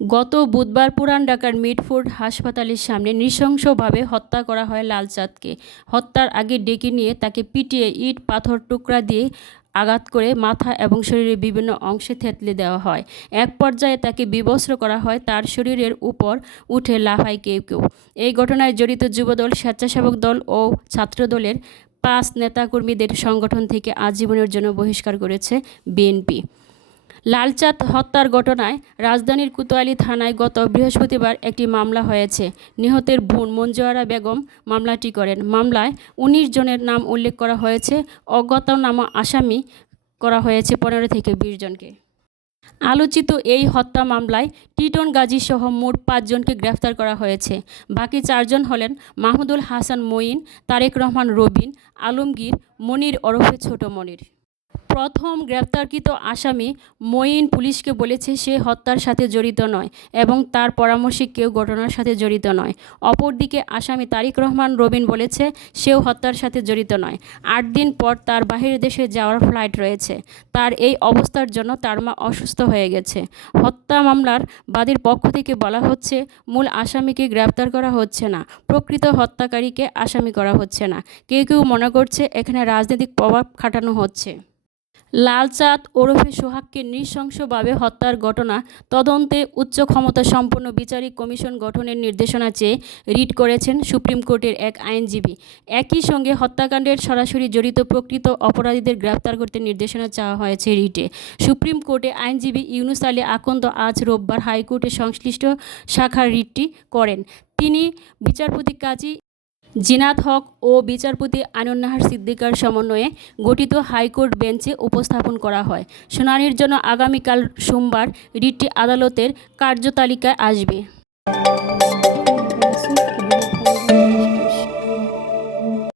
গত বুধবার পুরান ঢাকার মিটফোর্ড হাসপাতালের সামনে নৃশংসভাবে হত্যা করা হয় লালচাঁদকে। হত্যার আগে ডেকে নিয়ে তাকে পিটিয়ে ইট, পাথর, টুকরা দিয়ে আঘাত করে মাথা এবং শরীরের বিভিন্ন অংশে থেতলে দেওয়া হয়। এক পর্যায়ে তাকে বিবস্ত্র করা হয়, তার শরীরের উপর উঠে লাফায় কেউ কেউ। এই ঘটনায় জড়িত যুবদল, স্বেচ্ছাসেবক দল ও ছাত্রদলের পাঁচ নেতাকর্মীদের সংগঠন থেকে আজীবনের জন্য বহিষ্কার করেছে বিএনপি। লালচাঁদ হত্যার ঘটনায় রাজধানীর কোতোয়ালি থানায় গত বৃহস্পতিবার একটি মামলা হয়েছে। নিহতের বোন মঞ্জুয়ারা বেগম মামলাটি করেন। মামলায় উনিশ জনের নাম উল্লেখ করা হয়েছে। অজ্ঞাতনামা আসামি করা হয়েছে পনেরো থেকে বিশ জনকে। আলোচিত এই হত্যা মামলায় টিটন গাজী সহ মোট পাঁচজনকে গ্রেফতার করা হয়েছে। বাকি চারজন হলেন মাহমুদুল হাসান মঈন, তারেক রহমান রবিন, আলমগীর, মনির ওরফে ছোট মনির। প্রথম গ্রেপ্তারকৃত আসামি মঈন পুলিশকে বলেছে সে হত্যার সাথে জড়িত নয় এবং তার পরামর্শে কেউ ঘটনার সাথে জড়িত নয়। অপরদিকে আসামি তারিক রহমান রবিন বলেছে, সেও হত্যার সাথে জড়িত নয়। আট দিন পর তার বাহির দেশে যাওয়ার ফ্লাইট রয়েছে। তার এই অবস্থার জন্য তার মা অসুস্থ হয়ে গেছে। হত্যা মামলার বাদীর পক্ষ থেকে বলা হচ্ছে, মূল আসামিকে গ্রেপ্তার করা হচ্ছে না। প্রকৃত হত্যাকারীকে আসামি করা হচ্ছে না। কেউ কেউ মনে করছে, এখানে রাজনৈতিক প্রভাব খাটানো হচ্ছে। লালচাঁদ ওরফে সোহাগকে নৃশংসভাবে হত্যার ঘটনা তদন্তে উচ্চ ক্ষমতা সম্পন্ন বিচারিক কমিশন গঠনের নির্দেশনা চেয়ে রিট করেছেন সুপ্রিম কোর্টের এক আইনজীবী। একই সঙ্গে হত্যাকাণ্ডের সরাসরি জড়িত প্রকৃত অপরাধীদের গ্রেপ্তার করতে নির্দেশনা চাওয়া হয়েছে রিটে। সুপ্রিম কোর্টে আইনজীবী ইউনুস আলী আকন্দ আজ রোববার হাইকোর্টে সংশ্লিষ্ট শাখার রিটটি করেন। তিনি বিচারপতি কাজী জিনাত হক ও বিচারপতি আনন্নাহার সিদ্দিকার সমন্বয়ে গঠিত হাইকোর্ট বেঞ্চে উপস্থাপন করা হয়। শুনানির জন্য আগামীকাল সোমবার রিটটি আদালতের কার্যতালিকায় আসবে।